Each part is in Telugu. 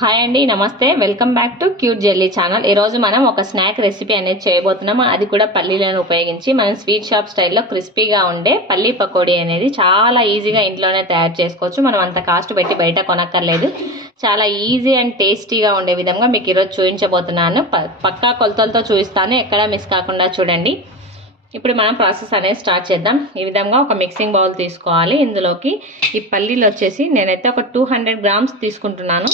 హాయ్ అండి నమస్తే. Welcome back to cute jelly channel ఈరోజు మనం ఒక స్నాక్ రెసిపీ అనేది చేయబోతున్నాము. అది కూడా పల్లీలను ఉపయోగించి మనం స్వీట్ షాప్ స్టైల్లో క్రిస్పీగా ఉండే పల్లీ పకోడీ అనేది చాలా ఈజీగా ఇంట్లోనే తయారు చేసుకోవచ్చు. మనం అంత కాస్ట్ పెట్టి బయట కొనక్కర్లేదు. చాలా ఈజీ అండ్ టేస్టీగా ఉండే విధంగా మీకు ఈరోజు చూపించబోతున్నాను. పక్కా కొలతలతో చూపిస్తాను. ఎక్కడా మిస్ కాకుండా చూడండి. ఇప్పుడు మనం ప్రాసెస్ అనేది స్టార్ట్ చేద్దాం. ఈ విధంగా ఒక మిక్సింగ్ బౌల్ తీసుకోవాలి. ఇందులోకి ఈ పల్లీలు వచ్చేసి నేనైతే ఒక టూ హండ్రెడ్ గ్రామ్స్ తీసుకుంటున్నాను.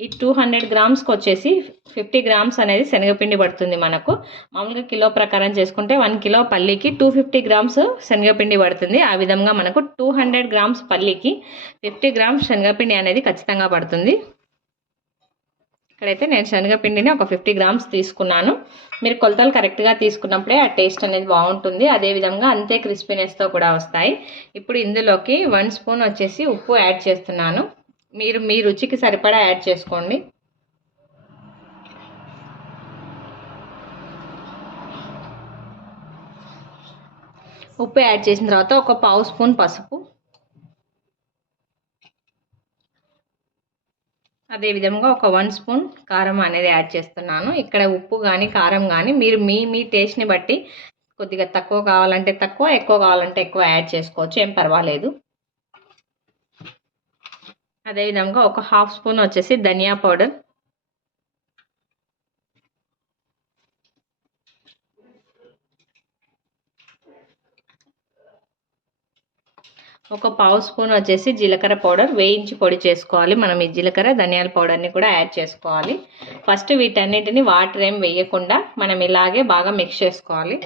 ఈ టూ హండ్రెడ్ గ్రామ్స్కి వచ్చేసి ఫిఫ్టీ గ్రామ్స్ అనేది శనగపిండి పడుతుంది మనకు. మామూలుగా కిలో ప్రకారం చేసుకుంటే వన్ కిలో పల్లీకి టూ ఫిఫ్టీ గ్రామ్స్ శనగపిండి పడుతుంది. ఆ విధంగా మనకు టూ హండ్రెడ్ గ్రామ్స్ పల్లీకి ఫిఫ్టీ గ్రామ్స్ శనగపిండి అనేది ఖచ్చితంగా పడుతుంది. ఇక్కడైతే నేను శనగపిండిని ఒక ఫిఫ్టీ గ్రామ్స్ తీసుకున్నాను. మీరు కొలతలు కరెక్ట్గా తీసుకున్నప్పుడే ఆ టేస్ట్ అనేది బాగుంటుంది. అదేవిధంగా అంతే క్రిస్పీనెస్తో కూడా వస్తాయి. ఇప్పుడు ఇందులోకి వన్ స్పూన్ వచ్చేసి ఉప్పు యాడ్ చేస్తున్నాను. మీరు మీ రుచికి సరిపడా యాడ్ చేసుకోండి. ఉప్పు యాడ్ చేసిన తర్వాత ఒక పావు స్పూన్ పసుపు. అదే విధంగా ఒక వన్ స్పూన్ కారం అనేది యాడ్ చేస్తున్నాను. ఇక్కడ ఉప్పు కానీ కారం కానీ మీరు మీ మీ టేస్ట్ని బట్టి కొద్దిగా తక్కువ కావాలంటే తక్కువ ఎక్కువ కావాలంటే ఎక్కువ యాడ్ చేసుకోవచ్చు. ఏం పర్వాలేదు. అదేవిధంగా ఒక హాఫ్ స్పూన్ వచ్చేసి ధనియా పౌడర్. ఒక పావు స్పూన్ వచ్చేసి జీలకర్ర పౌడర్ వేయించి పొడి చేసుకోవాలి. మనం ఈ జీలకర్ర ధనియాల పౌడర్ని కూడా యాడ్ చేసుకోవాలి. ఫస్ట్ వీటన్నిటిని వాటర్ ఏం వేయకుండా మనం ఇలాగే బాగా మిక్స్ చేసుకోవాలి.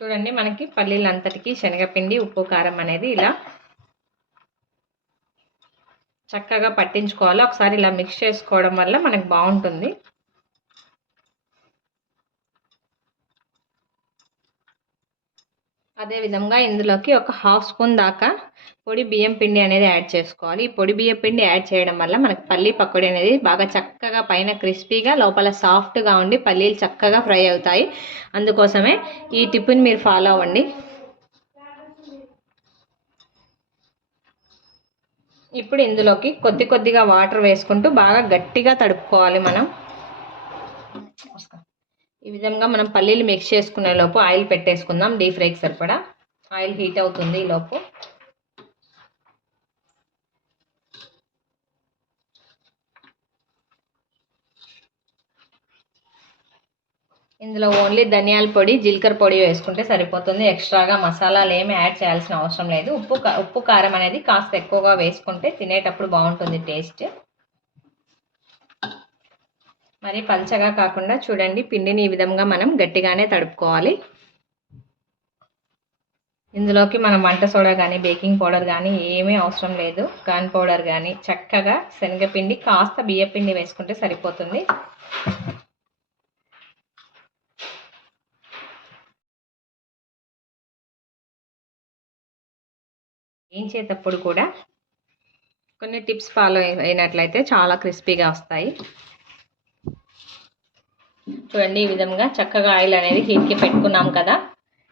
చూడండి మనకి పల్లీలంతటికి శనగపిండి ఉప్పు కారం అనేది ఇలా చక్కగా పట్టించుకోవాలి. ఒకసారి ఇలా మిక్స్ చేసుకోవడం వల్ల మనకు బాగుంటుంది. అదేవిధంగా ఇందులోకి ఒక హాఫ్ స్పూన్ దాకా పొడి బియ్యం పిండి అనేది యాడ్ చేసుకోవాలి. ఈ పొడి బియ్యం పిండి యాడ్ చేయడం వల్ల మనకి పల్లీ పకోడీ అనేది బాగా చక్కగా పైన క్రిస్పీగా లోపల సాఫ్ట్గా ఉండి పల్లీలు చక్కగా ఫ్రై అవుతాయి. అందుకోసమే ఈ టిప్ని మీరు ఫాలో అవ్వండి. ఇప్పుడు ఇందులోకి కొద్ది కొద్దిగా వాటర్ వేసుకుంటూ బాగా గట్టిగా తడుపుకోవాలి మనం. ఈ విధంగా మనం పల్లీలు మిక్స్ చేసుకునే లోపు ఆయిల్ పెట్టేసుకుందాం. డీప్ ఫ్రైకి సరిపడా ఆయిల్ హీట్ అవుతుంది ఈ లోపు. ఇందులో ఓన్లీ ధనియాల పొడి జీలకర్ర పొడి వేసుకుంటే సరిపోతుంది. ఎక్స్ట్రాగా మసాలాలు ఏమి యాడ్ చేయాల్సిన అవసరం లేదు. ఉప్పు ఉప్పు కారం అనేది కాస్త ఎక్కువగా వేసుకుంటే తినేటప్పుడు బాగుంటుంది టేస్ట్ మరి పల్చగా కాకుండా చూడండి పిండిని ఈ విధంగా మనం గట్టిగానే తడుపుకోవాలి. ఇందులోకి మనం వంట సోడా కానీ బేకింగ్ పౌడర్ కానీ ఏమీ అవసరం లేదు. కార్న్ పౌడర్ కానీ చక్కగా శనగపిండి కాస్త బియ్యపిండి వేసుకుంటే సరిపోతుంది. వేయించేటప్పుడు కూడా కొన్ని టిప్స్ ఫాలో అయినట్లయితే చాలా క్రిస్పీగా వస్తాయి. చూడండి ఈ విధంగా చక్కగా ఆయిల్ అనేది హీట్కి పెట్టుకున్నాం కదా.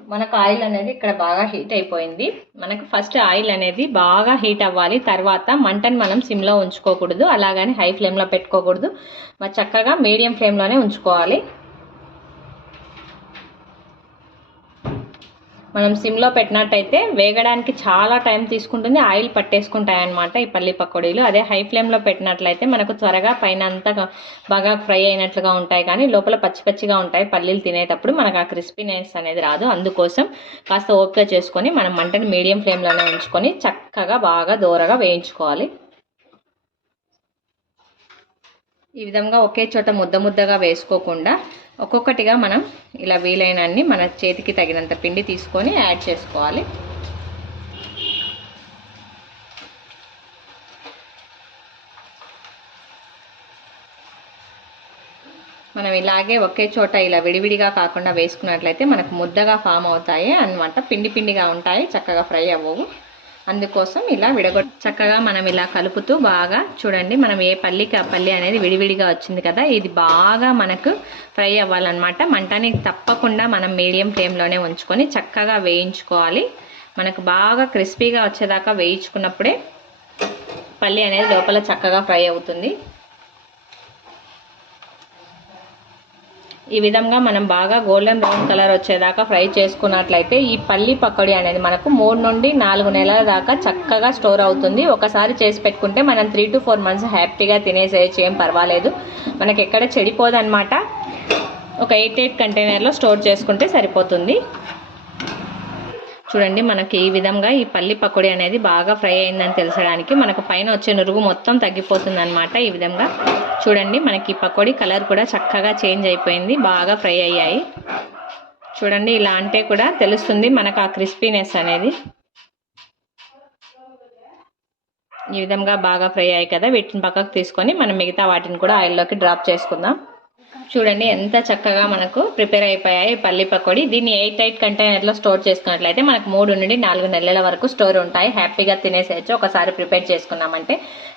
మనకు ఆయిల్ అనేది ఇక్కడ బాగా హీట్ అయిపోయింది. మనకు ఫస్ట్ ఆయిల్ అనేది బాగా హీట్ అవ్వాలి. తర్వాత మంటను మనం సిమ్లో ఉంచుకోకూడదు. అలాగని హై ఫ్లేమ్లో పెట్టుకోకూడదు. మరి చక్కగా మీడియం ఫ్లేమ్లోనే ఉంచుకోవాలి. మనం సిమ్లో పెట్టినట్టయితే వేగడానికి చాలా టైం తీసుకుంటుంది ఆయిల్ పట్టేసుకుంటాయి అన్నమాట ఈ పల్లి పకోడీలు. అదే హై ఫ్లేమ్లో పెట్టినట్లయితే మనకు త్వరగా పైన అంతా బాగా ఫ్రై అయినట్లుగా ఉంటాయి. కానీ లోపల పచ్చి పచ్చిగా ఉంటాయి పల్లీలు తినేటప్పుడు మనకు ఆ క్రిస్పీనెస్ అనేది రాదు. అందుకోసం కాస్త ఓపిక చేసుకొని మనం మంటని మీడియం ఫ్లేమ్లోనే ఉంచుకొని చక్కగా బాగా దూరగా వేయించుకోవాలి. ఈ విధంగా ఒకే చోట ముద్ద ముద్దగా వేసుకోకుండా ఒక్కొక్కటిగా మనం ఇలా వీలైనన్ని మన చేతికి తగినంత పిండి తీసుకొని యాడ్ చేసుకోవాలి. మనం ఇలాగే ఒకే చోట ఇలా విడివిడిగా కాకుండా వేసుకున్నట్లయితే మనకు ముద్దగా ఫామ్ అవుతాయి. అన్నమాట పిండి పిండిగా ఉంటాయి. చక్కగా ఫ్రై అవ్వవు. అందుకోసం ఇలా విడగొట్ చక్కగా మనం ఇలా కలుపుతూ బాగా చూడండి మనం ఏ పల్లికి ఆ పల్లి అనేది విడివిడిగా వచ్చింది కదా ఇది బాగా మనకు ఫ్రై అవ్వాలన్నమాట. మంటని తప్పకుండా మనం మీడియం ఫ్లేమ్లోనే ఉంచుకొని చక్కగా వేయించుకోవాలి. మనకు బాగా క్రిస్పీగా వచ్చేదాకా వేయించుకున్నప్పుడే పల్లి అనేది లోపల చక్కగా ఫ్రై అవుతుంది. ఈ విధంగా మనం బాగా గోల్డెన్ బ్రౌన్ కలర్ వచ్చేదాకా ఫ్రై చేసుకున్నట్లయితే ఈ పల్లి పకోడీ అనేది మనకు మూడు నుండి నాలుగు నెలల దాకా చక్కగా స్టోర్ అవుతుంది. ఒకసారి చేసి పెట్టుకుంటే మనం త్రీ టు ఫోర్ మంత్స్ హ్యాపీగా తినేసేయచ్చు ఏం పర్వాలేదు. మనకి ఎక్కడ చెడిపోదన్నమాట. ఒక ఎయిట్ ఎయిట్ కంటైనర్లో స్టోర్ చేసుకుంటే సరిపోతుంది. చూడండి మనకి ఈ విధంగా ఈ పల్లి పకోడీ అనేది బాగా ఫ్రై అయిందని తెలిసడానికి మనకు పైన వచ్చే నురుగు మొత్తం తగ్గిపోతుంది అనమాట ఈ విధంగా. చూడండి మనకి ఈ పకోడీ కలర్ కూడా చక్కగా చేంజ్ అయిపోయింది బాగా ఫ్రై అయ్యాయి. చూడండి ఇలా అంటే కూడా తెలుస్తుంది మనకు ఆ క్రిస్పీనెస్ అనేది. ఈ విధంగా బాగా ఫ్రై అయ్యాయి కదా వీటిని పక్కకు తీసుకొని మనం మిగతా వాటిని కూడా ఆయిల్లోకి డ్రాప్ చేసుకుందాం. చూడండి ఎంత చక్కగా మనకు ప్రిపేర్ అయిపోయాయి పల్లి పకోడీ. దీన్ని ఎయిట్ ఎయిట్ కంటైనర్లో స్టోర్ చేసుకున్నట్లయితే మనకు మూడు నుండి నాలుగు నెలల వరకు స్టోర్ ఉంటాయి. హ్యాపీగా తినేసేయచ్చు. ఒకసారి ప్రిపేర్ చేసుకున్నామంటే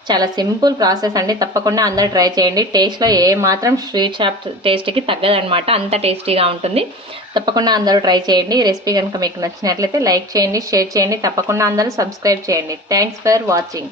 చాలా సింపుల్ ప్రాసెస్ అండి. తప్పకుండా అందరూ ట్రై చేయండి. టేస్ట్లో ఏ మాత్రం స్వీట్ షాప్ టేస్ట్కి తగ్గదనమాట అంత టేస్టీగా ఉంటుంది. తప్పకుండా అందరూ ట్రై చేయండి. ఈ రెసిపీ కనుక మీకు నచ్చినట్లయితే లైక్ చేయండి షేర్ చేయండి. తప్పకుండా అందరూ సబ్స్క్రైబ్ చేయండి. Thanks for watching.